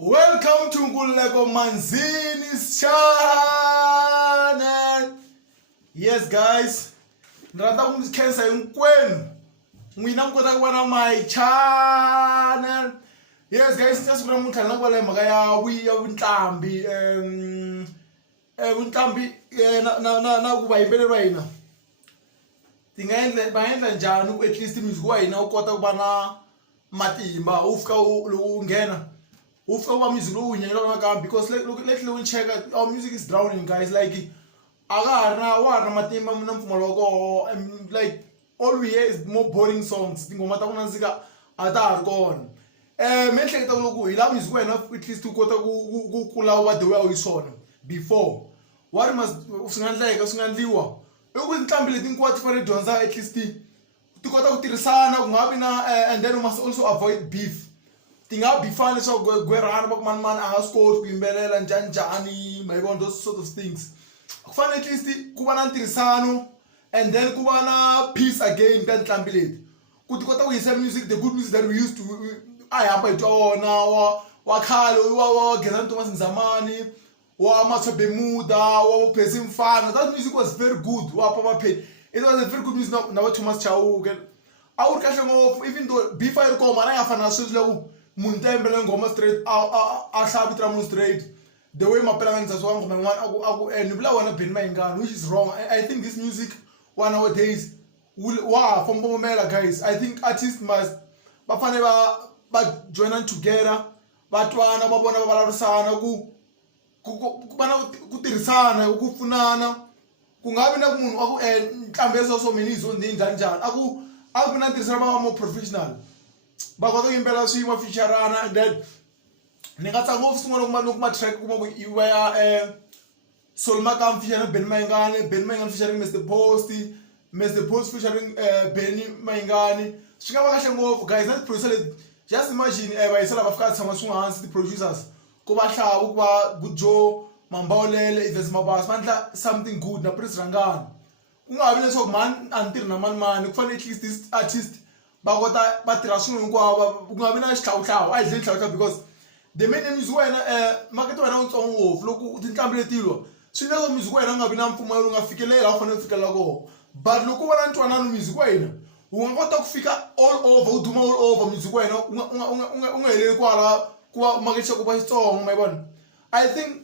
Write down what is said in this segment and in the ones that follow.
Welcome to Nguleko Manzini's channel. Yes guys, nrata kumkhensa hinkwenu n'wina mi kota ku vona my channel. Yes guys, just kuna munhu tlhela na kwala mhaka ya vuntlambi vuntlambi na ku vayimbeleri va hina ti nga va endla njhani ku at least music wa hina u kota ku va na matimba u fika loko u nghena u fika u va music lowu nyanyelaka nakambe because lately when check our music is drowning guys, like wa ha ri na matimba na mpfumalo wa koho, like all we hear is more boring songs. Tingoma ta ku nandzika a ta ha ri kona. Mi ehleketa loko hi lava music wena at least u kota ku kula wa the way a wu swona before what must swi nga endleka swi nga endliwa i ku ntlambi leti hinkwato ti fanele dyondza at least ti kota ku tirhisana ku nga vi na and then we must also avoid beef. Ti nga bifana leswaku gwerhana va ku manimani a nga swi koti ku yimbelela njhaninjhani ma yi vona those sort of things. Ku fanele at least ku va na ntirhisano and then ku va na peace again ka ntlambi leti ku ti kota ku yisa music, the good music that we used to a hi hamba hi twa wona wa khale wa Gezani Thomas Mzamani wa Matsobemuda wa Phesi Mfana. That music was very good. Wa Papa Pay, it was a very good music na Thomas Chauke a wu ri kahle ngopfu, even though beef a yi ri kona mara ya fana na sweswi loko munhu ta yimbelela ngoma straight a hlaya vito ra munhu straight the way maphela nga ndzi swanga ngoma yin'wana ni vula wona Benny Mayengani, which is wrong. I think this music one nowadays wa fombomela guys. I think artists must va fanele va join together va twana va vona va vulavurisana ku va na ku tirhisana ku pfunana ku nga vi na ku munhu a ku ntlambi so many zo ndzi njhani a ku vi na tirhisana va more professional va kota ku yimbelela swin'we featurana. And then ni nga tsaka ngopfu swin'wana loko ma track kuma ku iwa ya Soul Makam featuring Benny Mayengani featuring Mr Post featuring Benny Mayengani. Swi nga va kahle ngopfu guys. That producer leti just imagine va yisela va fika tshama swin'we hansi ti producers ku va Hlawu ku va Bujo Mambawulele Events Mabasa va endla something good na Prince Rangani ku nga vi leswaku mani a ni tirhi na mani ku fanele at least this artist va kota va tirha swin'we hinkwavo ku nga vi na xihlawuhlawu a hi dleni xihlawuhlawu because the main music wena makete wena wutsongo ngopfu loko tintlambi letilwa swi endla leswaku music wena nga vi na mpfumelo wu nga fikeleli laha u fanele ku fikelela kona. But loko u va na ntwanano music wena wu nga kota ku fika all over, u duma all over music wena u nga heleli kwala ku va makete ku va Xitsonga ma yi vona. I think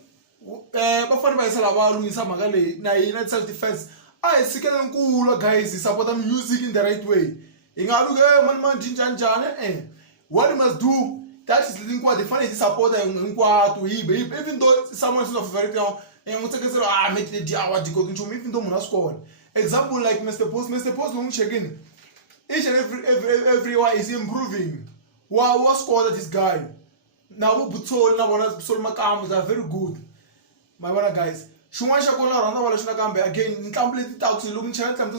va fanele va yisela va lunghisa mhaka leyi na hina self defense a hi tshikeleli nkulu guys, hi support music in the right way. Hi nga luki mani njhani what we must do that is leading hinkwato hi fanele hi support hinkwato even though someone is not favorite now n'wi tsekisela make the diawa dikoti nchumu even though munhu a swi kona. Example like Mr Post loko n'wi chekini each and everyone is improving wa swi kota this guy na vo Butsoli na vona Soul Makam are very good my vona guys. Xin'wana xa kona rhandza va leswi nakambe again ntlambi leti taku loko ni chela ntlambi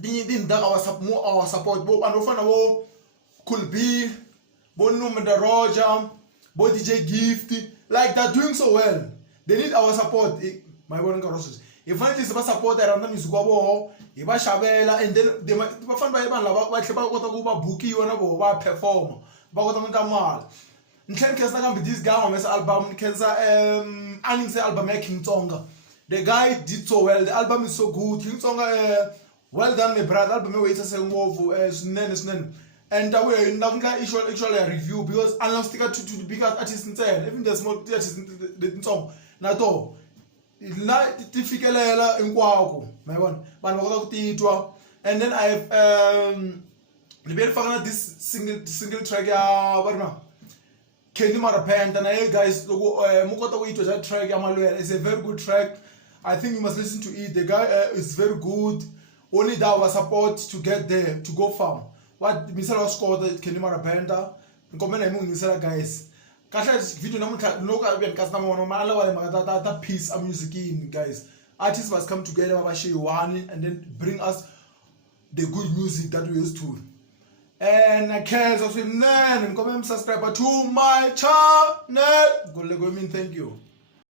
ti ndaka our support vo vanhu vo fana vo Cool B vo Numida Roger vo DJ Gift, like they're doing so well. They need our support my vona nkarhi wa sweswi hi fanele hi va support around the music wa voho hi va xavela and then va fanele va yi vanhu lava va tlhela va kota ku va bukiwa na voho va performa va kota ku endla mali. Ni tlhela ni khensa nakambe this guy wa humesa album, ni khensa a ni yingisela album ya Xitsonga. The guy did so well, the album is so good. Xitsonga well done my brother, album yi saseke ngopfu swinene and na ku endla actually a review because a ni la stika to the big artists ntsena, even the small artists letitsongo na toho la ti fikelela hinkwako ma yi vona vanhu va kota ku titwa. And then I ni ve ni faka na this single track ya va ri na Candy Marapenta na ye guys loko mo kota ku yitwa that track ya Malwela. It's a very good track. I think you must listen to it. The guy is very good. Only that was support to get there, to go far. What misala wa swi kota Candy Marapenta ni kombela hi mu yingisela guys. Kahle video namuntlha loko a ve ni kasi na mona mara lava le mhaka ta peace a musicini guys. Artists must come together va share one and then bring us the good music that we used to. And I can't swinene ni kombela mi subscribe to my channel. Thank you.